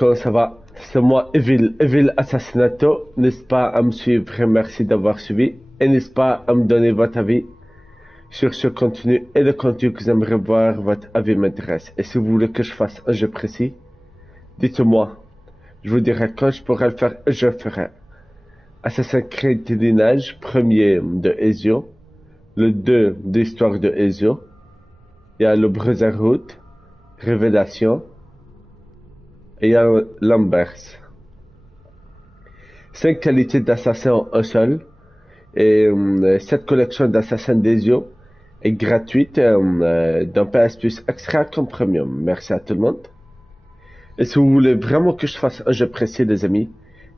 Comment ça va? C'est moi, Evil Assassinato. N'hésite pas à me suivre, merci d'avoir suivi. Et n'hésite pas à me donner votre avis sur ce contenu et le contenu que vous aimeriez voir, votre avis m'intéresse. Et si vous voulez que je fasse un jeu précis, dites-moi. Je vous dirai quand je pourrai le faire, je le ferai. Assassin's Creed Lineage, premier de Ezio, le 2 de l'histoire de Ezio. Il y a le Brotherhood, Révélation, et il y a Lambers. 5 qualités d'assassin en un seul. Et cette collection d'Assassin Ezio est gratuite dans PS Plus Extra comme Premium. Merci à tout le monde. Et si vous voulez vraiment que je fasse un jeu précis, les amis,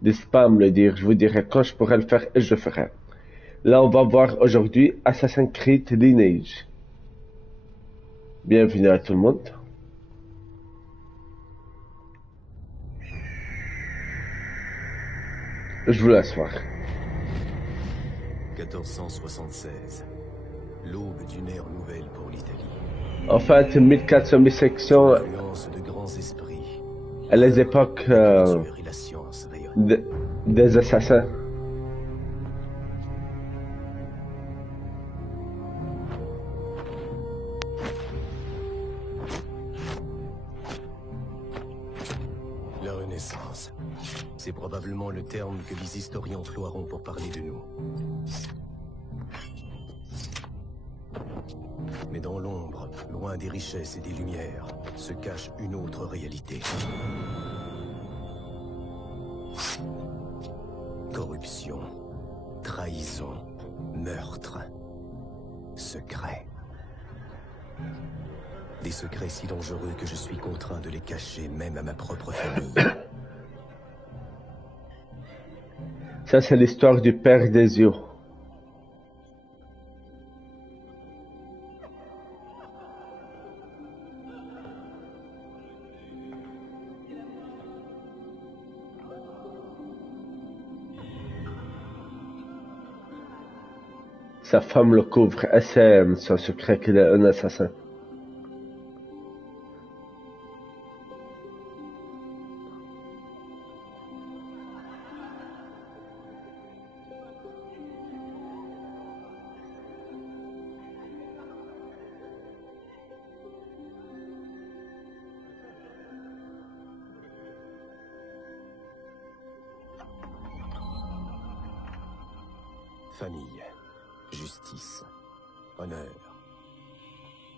n'hésitez pas à me le dire. Je vous dirai quand je pourrai le faire et je le ferai. Là, on va voir aujourd'hui Assassin's Creed Lineage. Bienvenue à tout le monde. Je vous laisse voir. 1476. L'aube d'une ère nouvelle pour l'Italie. En fait, 1400 sections Influence de grands esprits. à les époques La culture et la science rayonnent. des assassins. La Renaissance. C'est probablement le terme que les historiens emploieront pour parler de nous. Mais dans l'ombre, loin des richesses et des lumières, se cache une autre réalité. Corruption, trahison, meurtre, secrets. Des secrets si dangereux que je suis contraint de les cacher même à ma propre famille. Ça, c'est l'histoire du père d'Ezio. Sa femme le couvre. Elle sait son secret qu'il est un assassin. Famille, justice, honneur.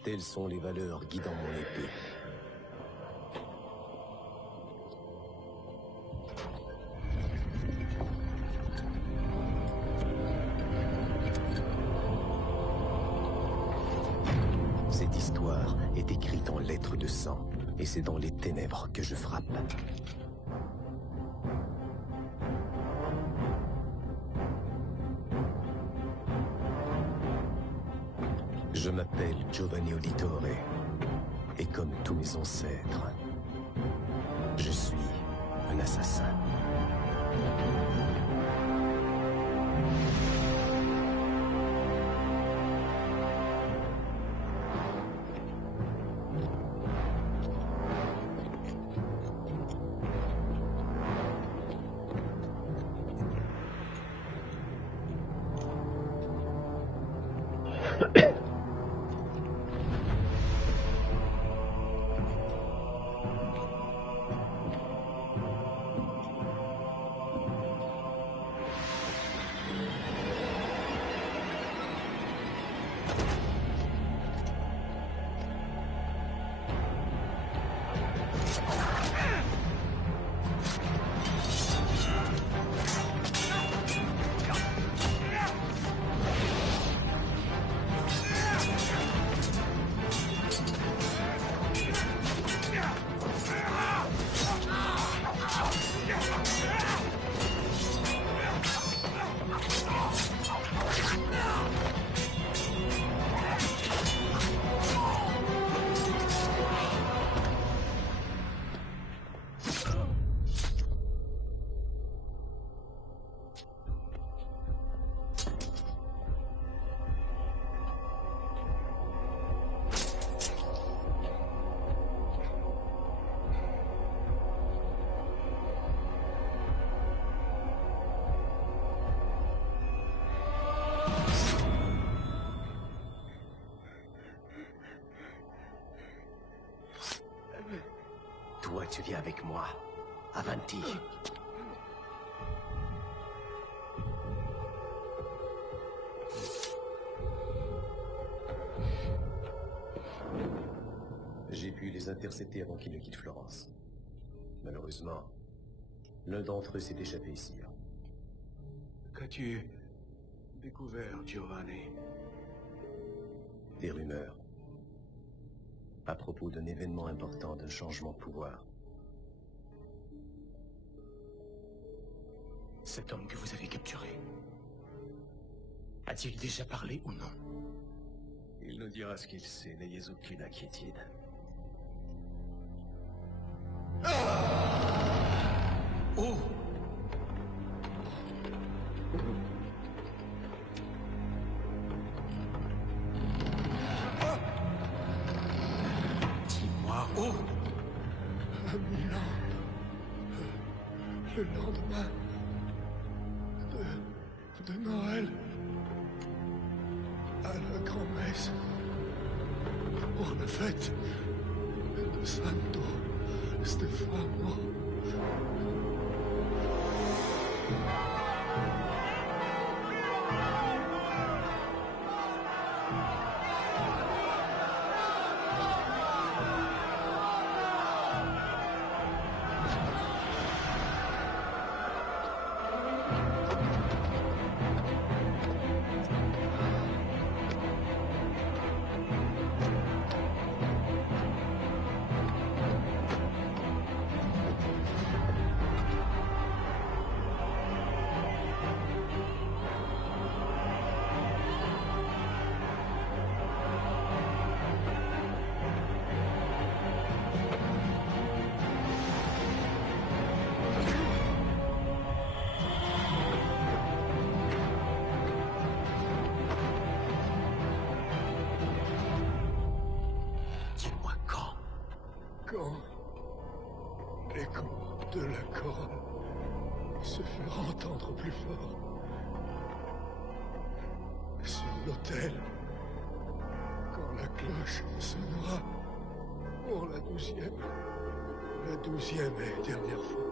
Telles sont les valeurs guidant mon épée. Cette histoire est écrite en lettres de sang, et c'est dans les ténèbres que je frappe. Je m'appelle Giovanni Auditore, et comme tous mes ancêtres, je suis un assassin. Viens avec moi. Avanti. J'ai pu les intercepter avant qu'ils ne quittent Florence. Malheureusement, l'un d'entre eux s'est échappé ici. Qu'as-tu découvert, Giovanni? Des rumeurs. À propos d'un événement important, d'un changement de pouvoir. Cet homme que vous avez capturé, a-t-il déjà parlé ou non? Il nous dira ce qu'il sait, n'ayez aucune inquiétude. Oh! Dis-moi où? À Milan. Le lendemain de Noël. À la grand-messe. Pour la fête de Santo Stefano. Quand l'écho de la chorale se fera entendre plus fort sur l'autel, quand la cloche sonnera pour la 12e et dernière fois.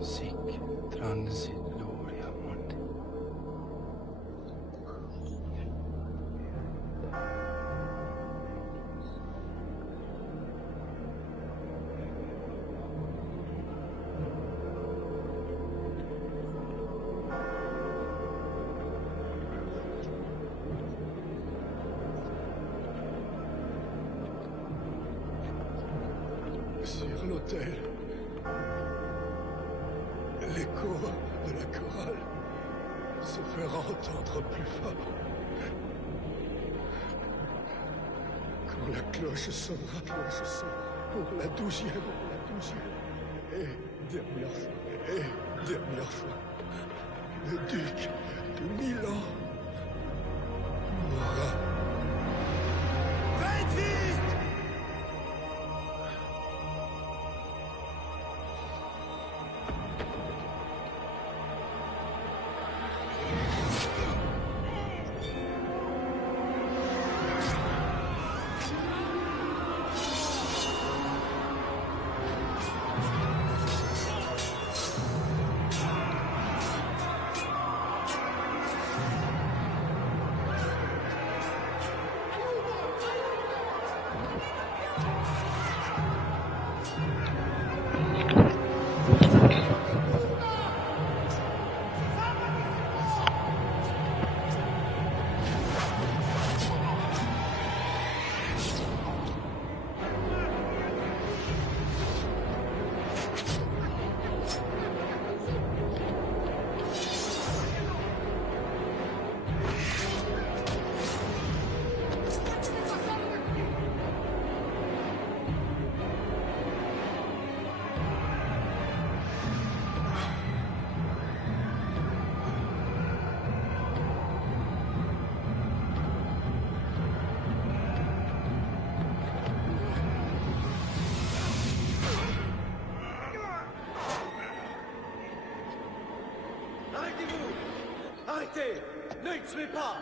Sic transit gloria mundi. Sur l'autel, l'écho de la chorale se fera entendre plus fort. Quand la cloche sonnera pour la 12e et dernière fois, le duc de Milan mourra. Faites vite! Arrêtez! Ne le tuez pas!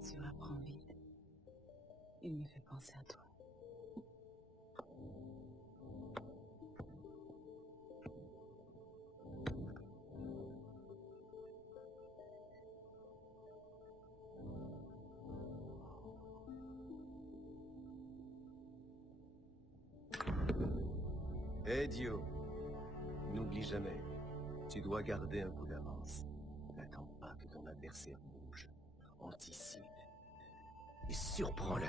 Tu apprends vite. Il me fait penser à toi. Hey Dio, n'oublie jamais, tu dois garder un coup d'avance. N'attends pas que ton adversaire bouge. Anticipe. Et surprends-le.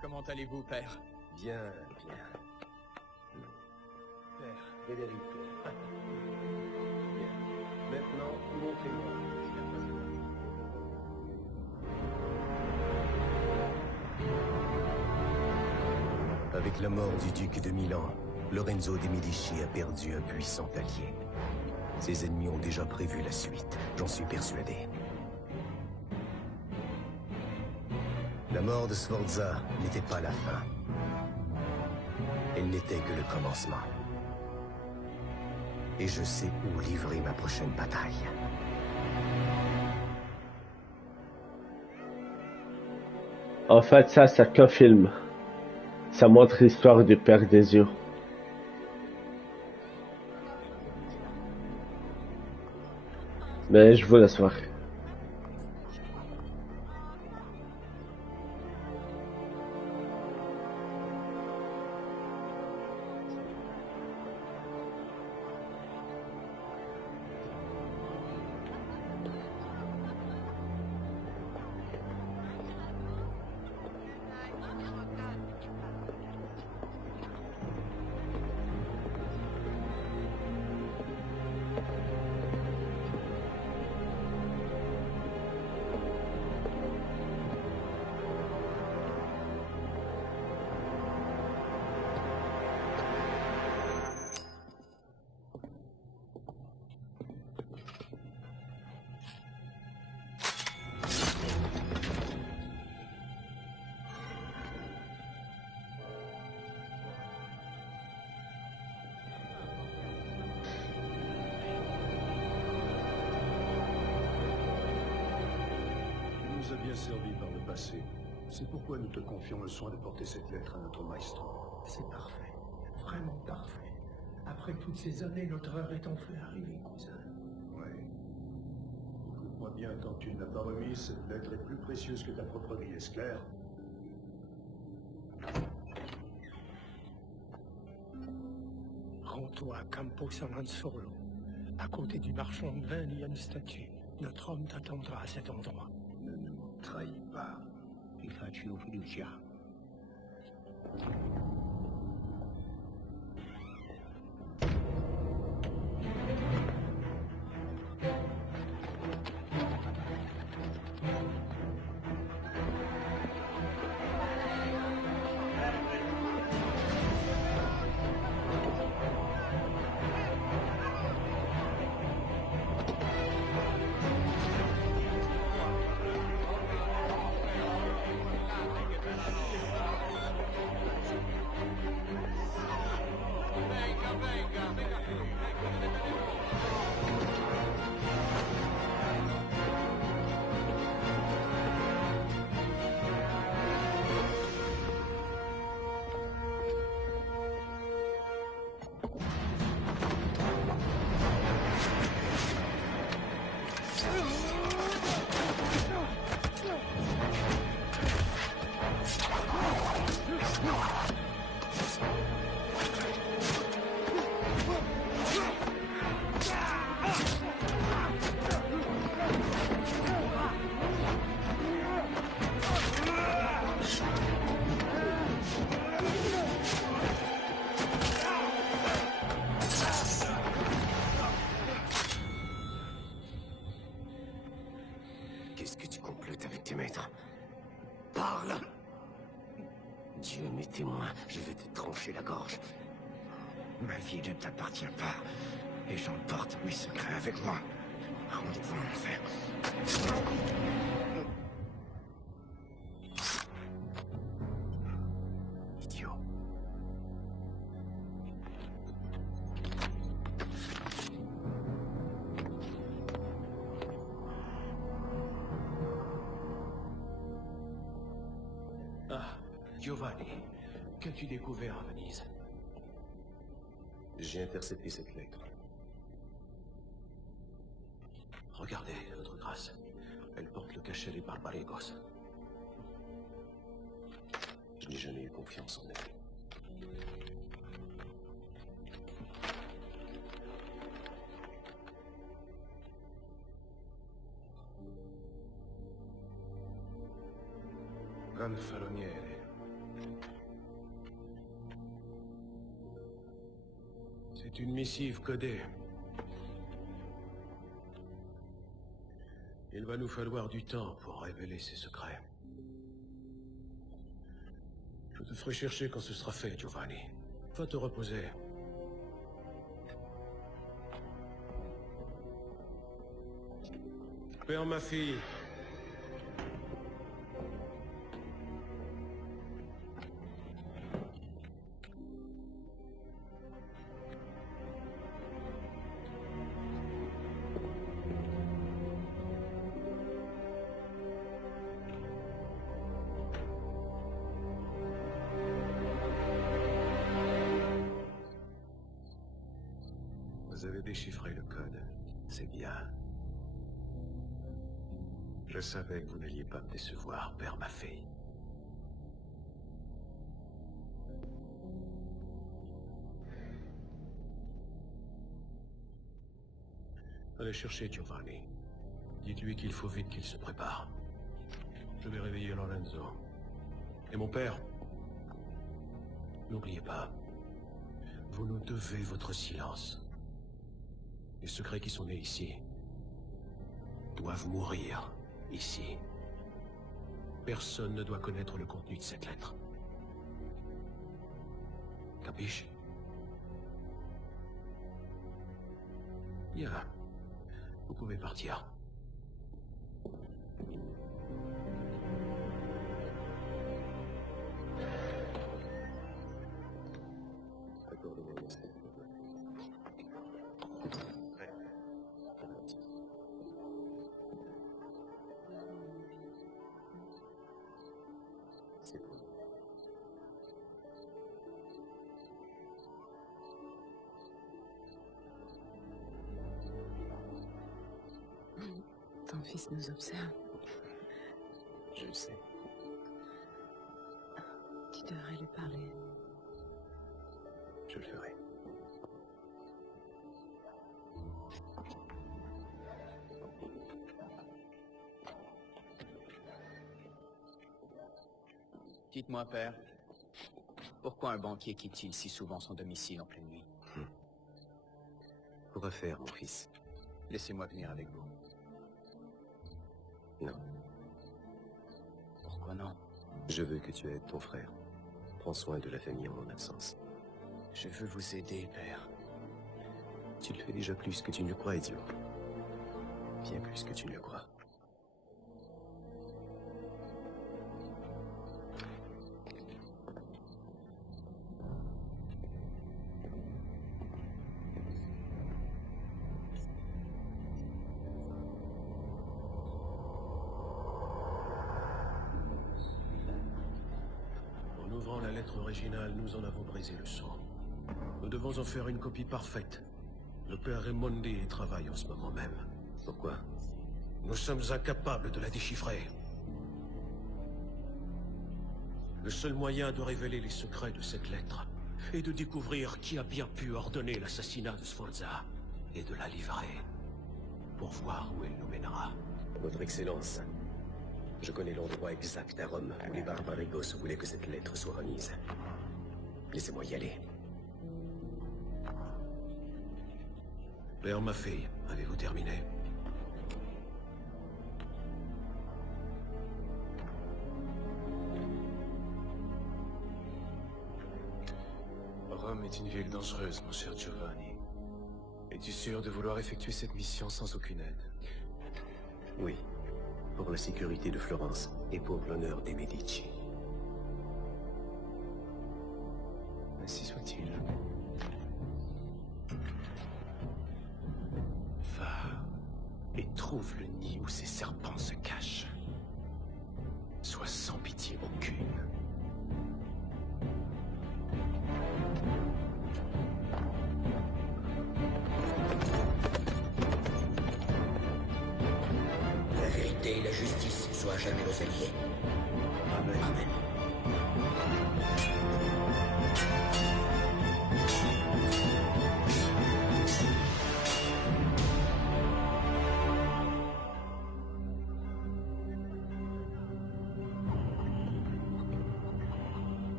Comment allez-vous, père? Bien, bien. Père. Federico. Bien. Maintenant, montrez-moi si la phase est arrivée. Avec la mort du duc de Milan, Lorenzo de Medici a perdu un puissant allié. Ses ennemis ont déjà prévu la suite, j'en suis persuadé. La mort de Sforza n'était pas la fin. Elle n'était que le commencement. Et je sais où livrer ma prochaine bataille. En fait, ça, c'est qu'un film. Ça montre l'histoire du père d'Ezio. Mais je vous laisse voir. Tu nous as bien servi par le passé. C'est pourquoi nous te confions le soin de porter cette lettre à notre maestro. C'est parfait. Vraiment parfait. Après toutes ces années, notre heure est enfin arrivée, cousin. Ouais. Écoute-moi bien, tant que tu ne l'as pas remise, cette lettre est plus précieuse que ta propre vie, est-ce clair? Rends-toi à Campo San Ansolo. À côté du marchand de vin, il y a une statue. Notre homme t'attendra à cet endroit. Ne nous trahis pas. Ti faccio fiducia. Qu'est-ce que tu complotes avec tes maîtres? Parle! Dieu m'est témoin, je vais te trancher la gorge. Ma vie ne t'appartient pas. Et j'emporte mes secrets avec moi. Rendez-vous en enfer. Idiot. Ah, Giovanni, qu'as-tu découvert à Venise? J'ai intercepté cette lettre. Regardez, votre grâce. Elle porte le cachet des Barbarigos. Je n'ai jamais eu confiance en elle. Gonfaloniere. C'est une missive codée. Il va nous falloir du temps pour révéler ses secrets. Je te ferai chercher quand ce sera fait, Giovanni. Va te reposer. Père, ma fille. Vous avez déchiffré le code. C'est bien. Je savais que vous n'alliez pas me décevoir, Père Maffei. Allez chercher Giovanni. Dites-lui qu'il faut vite qu'il se prépare. Je vais réveiller Lorenzo. Et mon père, n'oubliez pas, vous nous devez votre silence. Les secrets qui sont nés ici doivent mourir ici. Personne ne doit connaître le contenu de cette lettre. Capiche? Bien. Vous pouvez partir. Accorde-moi mon sac. C'est bon. Ton fils nous observe. Je le sais. Tu devrais lui parler. Je le ferai. Dites-moi, père, pourquoi un banquier quitte-t-il si souvent son domicile en pleine nuit? Pour affaire, mon fils. Laissez-moi venir avec vous. Non. Pourquoi non? Je veux que tu aides ton frère. Prends soin de la famille en mon absence. Je veux vous aider, père. Tu le fais déjà plus que tu ne le crois, idiot. Bien plus que tu ne le crois. lettre originale, nous en avons brisé le son. Nous devons en faire une copie parfaite. Le père Raimondi y travaille en ce moment même. Pourquoi? Nous sommes incapables de la déchiffrer. Le seul moyen de révéler les secrets de cette lettre est de découvrir qui a bien pu ordonner l'assassinat de Sforza et de la livrer pour voir où elle nous mènera. Votre Excellence, je connais l'endroit exact à Rome où les Barbarigos voulaient que cette lettre soit remise. Laissez-moi y aller. Père, ma fille, avez-vous terminé? Rome est une ville dangereuse, mon cher Giovanni. Es-tu sûr de vouloir effectuer cette mission sans aucune aide? Oui, pour la sécurité de Florence et pour l'honneur des Medici. Ainsi soit-il. Va et trouve le nid où ces serpents se cachent. Sois sans pitié aucune. La vérité et la justice soient à jamais nos alliés. Amen. Amen.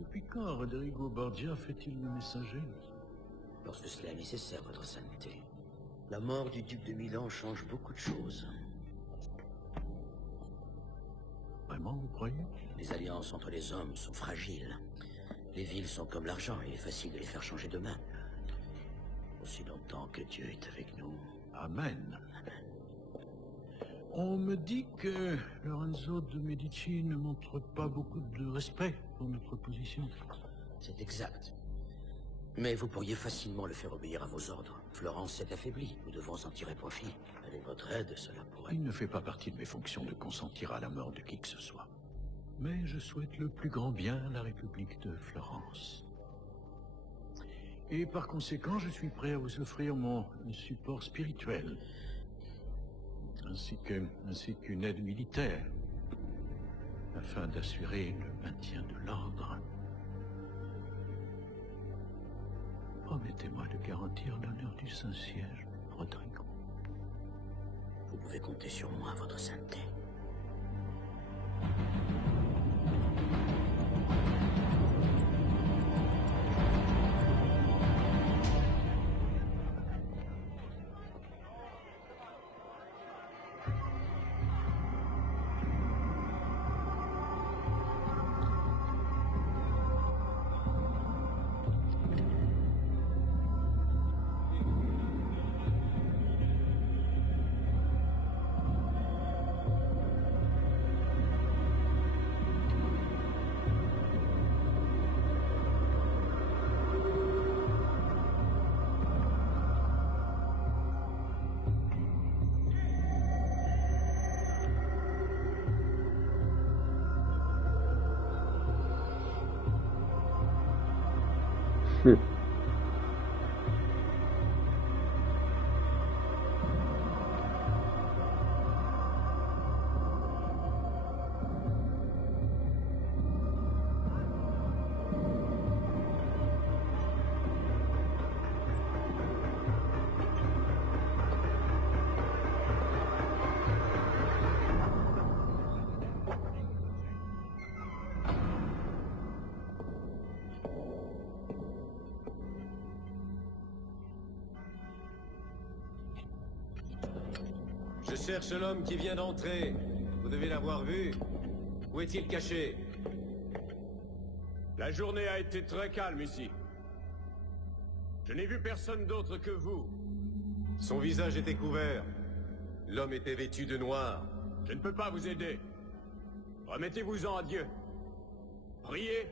Depuis quand Rodrigo Borgia fait-il le messager? Lorsque cela est nécessaire, votre sainteté. La mort du duc de Milan change beaucoup de choses. Vraiment, vous croyez? Les alliances entre les hommes sont fragiles. Les villes sont comme l'argent, il est facile de les faire changer de main. Aussi longtemps que Dieu est avec nous. Amen. On me dit que Lorenzo de Medici ne montre pas beaucoup de respect pour notre position. C'est exact. Mais vous pourriez facilement le faire obéir à vos ordres. Florence s'est affaiblie, nous devons en tirer profit. Avec votre aide, cela pourrait... Il ne fait pas partie de mes fonctions de consentir à la mort de qui que ce soit. Mais je souhaite le plus grand bien à la République de Florence. Et par conséquent, je suis prêt à vous offrir mon support spirituel. Ainsi qu'une aide militaire, afin d'assurer le maintien de l'ordre. Promettez-moi de garantir l'honneur du Saint-Siège, Rodrigo. Vous pouvez compter sur moi, votre sainteté. cherche l'homme qui vient d'entrer. Vous devez l'avoir vu. Où est-il caché? La journée a été très calme ici. Je n'ai vu personne d'autre que vous. Son visage était couvert. L'homme était vêtu de noir. Je ne peux pas vous aider. Remettez-vous-en à Dieu. Priez,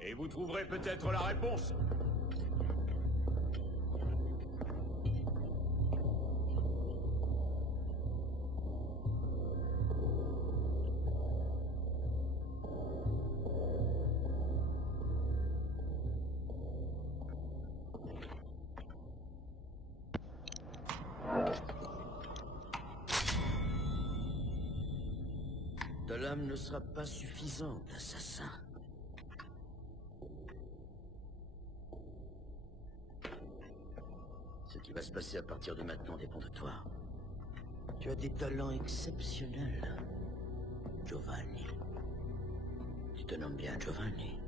et vous trouverez peut-être la réponse. De l'âme ne sera pas suffisant, assassin. Ce qui va se passer à partir de maintenant dépend de toi. Tu as des talents exceptionnels, Giovanni. Tu te nommes bien Giovanni.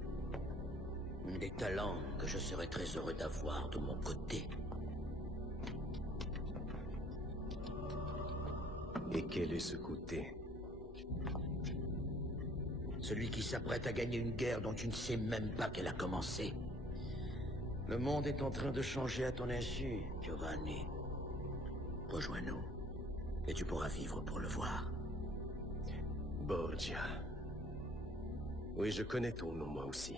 Des talents que je serais très heureux d'avoir de mon côté. Et quel est ce côté? Celui qui s'apprête à gagner une guerre dont tu ne sais même pas qu'elle a commencé. Le monde est en train de changer à ton insu, Giovanni. Rejoins-nous, et tu pourras vivre pour le voir. Borgia. Oui, je connais ton nom, moi aussi.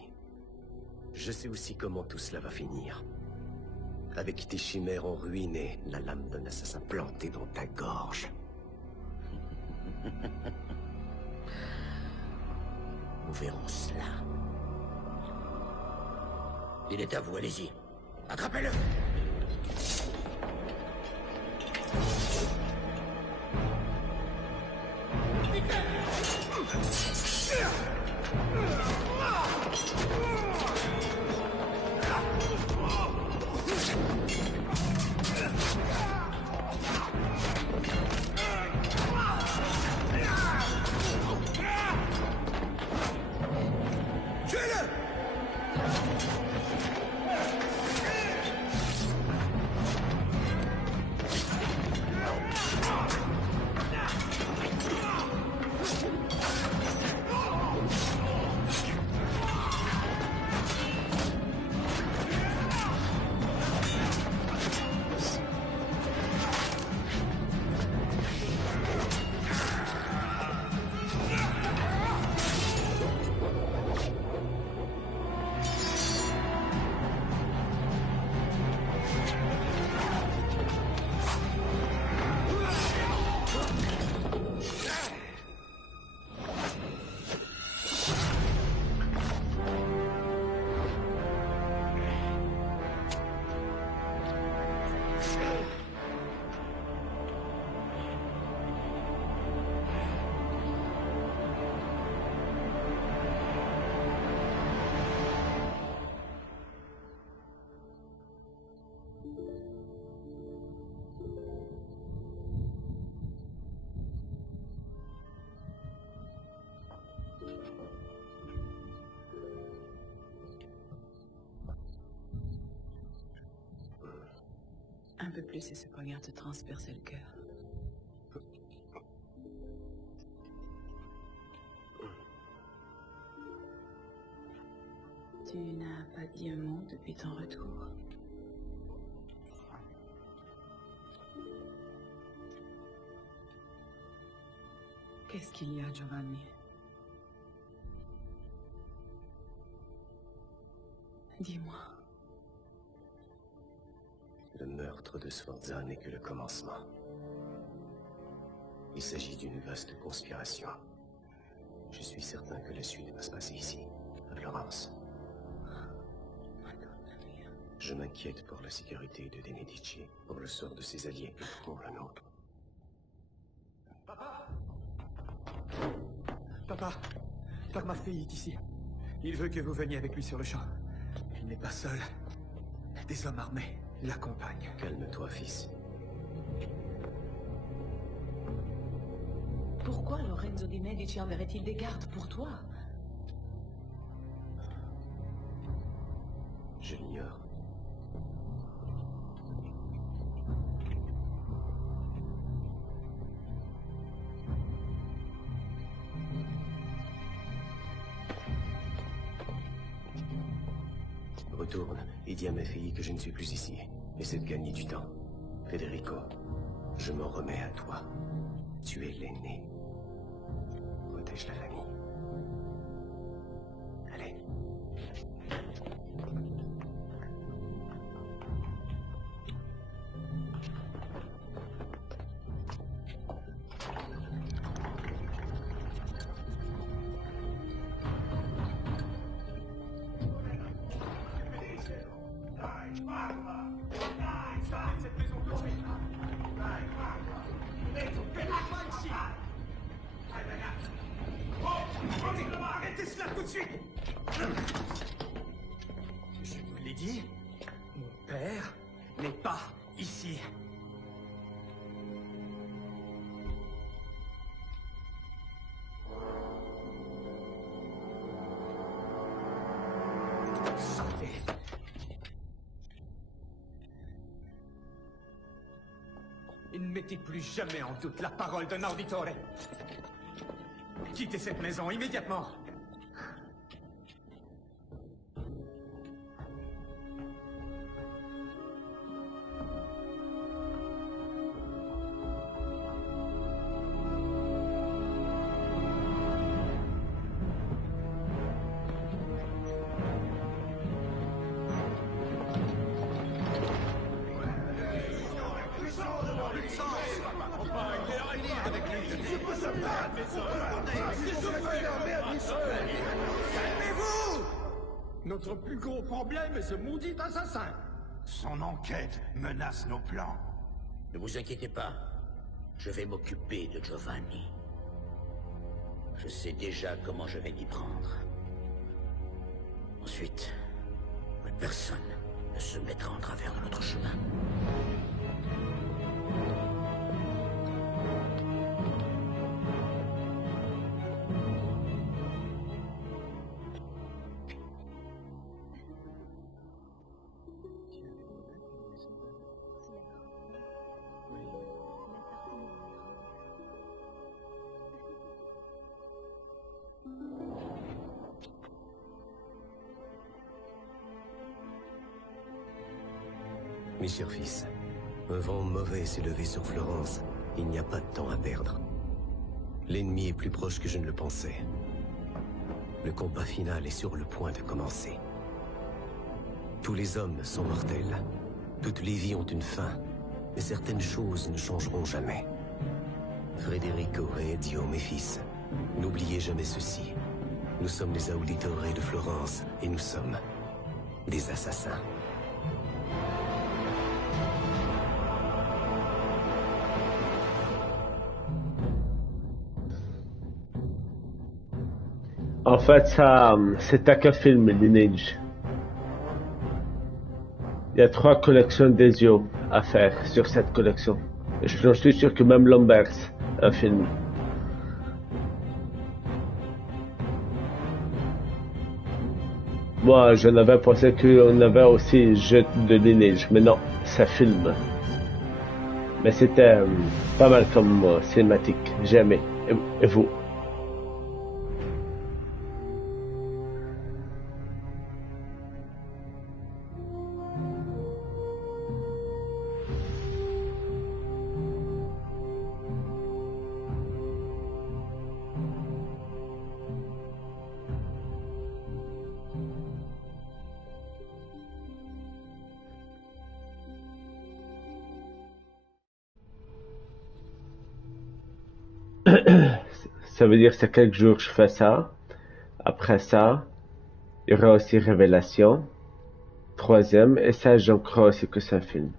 Je sais aussi comment tout cela va finir. Avec tes chimères en ruine et la lame d'un assassin plantée dans ta gorge. Nous verrons cela. Il est à vous, allez-y. Attrapez-le! Un peu plus et ce poignard te transperçait le cœur. Tu n'as pas dit un mot depuis ton retour. Qu'est-ce qu'il y a, Giovanni? Dis-moi. Le meurtre de Sforza n'est que le commencement. Il s'agit d'une vaste conspiration. Je suis certain que la suite va se passer ici, à Florence. Je m'inquiète pour la sécurité de De Medici, pour le sort de ses alliés et pour le nôtre. Papa! Papa, Tarmafi est ici. Il veut que vous veniez avec lui sur le champ. Il n'est pas seul. Des hommes armés l'accompagnent. Calme-toi, fils. Pourquoi Lorenzo di Medici enverrait-il des gardes pour toi? Je l'ignore. et dis à ma fille que je ne suis plus ici. Essaie de gagner du temps. Federico, je m'en remets à toi. Tu es l'aîné. Protège la famille. Allez. Arrêtez cela tout de suite! Je vous l'ai dit, mon père n'est pas ici. Sortez. Et ne mettez plus jamais en doute la parole d'un auditore. Quittez cette maison immédiatement. Calmez-vous! Notre plus gros problème est ce maudit assassin. Son enquête menace nos plans. Ne vous inquiétez pas. Je vais m'occuper de Giovanni. Je sais déjà comment je vais m'y prendre. Ensuite, plus personne ne se mettra en travers de notre chemin. Mes chers fils, un vent mauvais s'est levé sur Florence. Il n'y a pas de temps à perdre. L'ennemi est plus proche que je ne le pensais. Le combat final est sur le point de commencer. Tous les hommes sont mortels. Toutes les vies ont une fin. Mais certaines choses ne changeront jamais. Federico et Ezio, mes fils, n'oubliez jamais ceci. Nous sommes les auditores de Florence et nous sommes des assassins. En fait, ça, c'est qu'un film, Lineage. Il y a 3 collections d'Ezio à faire sur cette collection. Et je suis sûr que même Lambert, un film. Moi, je n'avais pensé qu'on avait aussi jeu de Lineage, mais non, c'est film. Mais c'était pas mal comme cinématique, j'ai aimé. Et vous? Ça veut dire que c'est quelques jours que je fais ça. Après ça, il y aura aussi Révélation. 3e, et ça, j'en crois aussi que c'est un film.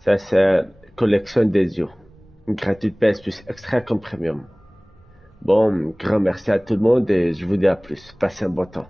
Ça, c'est collection d'Ezio. Une gratuite PS plus extra comme premium. Bon, grand merci à tout le monde et je vous dis à plus. Passez un bon temps.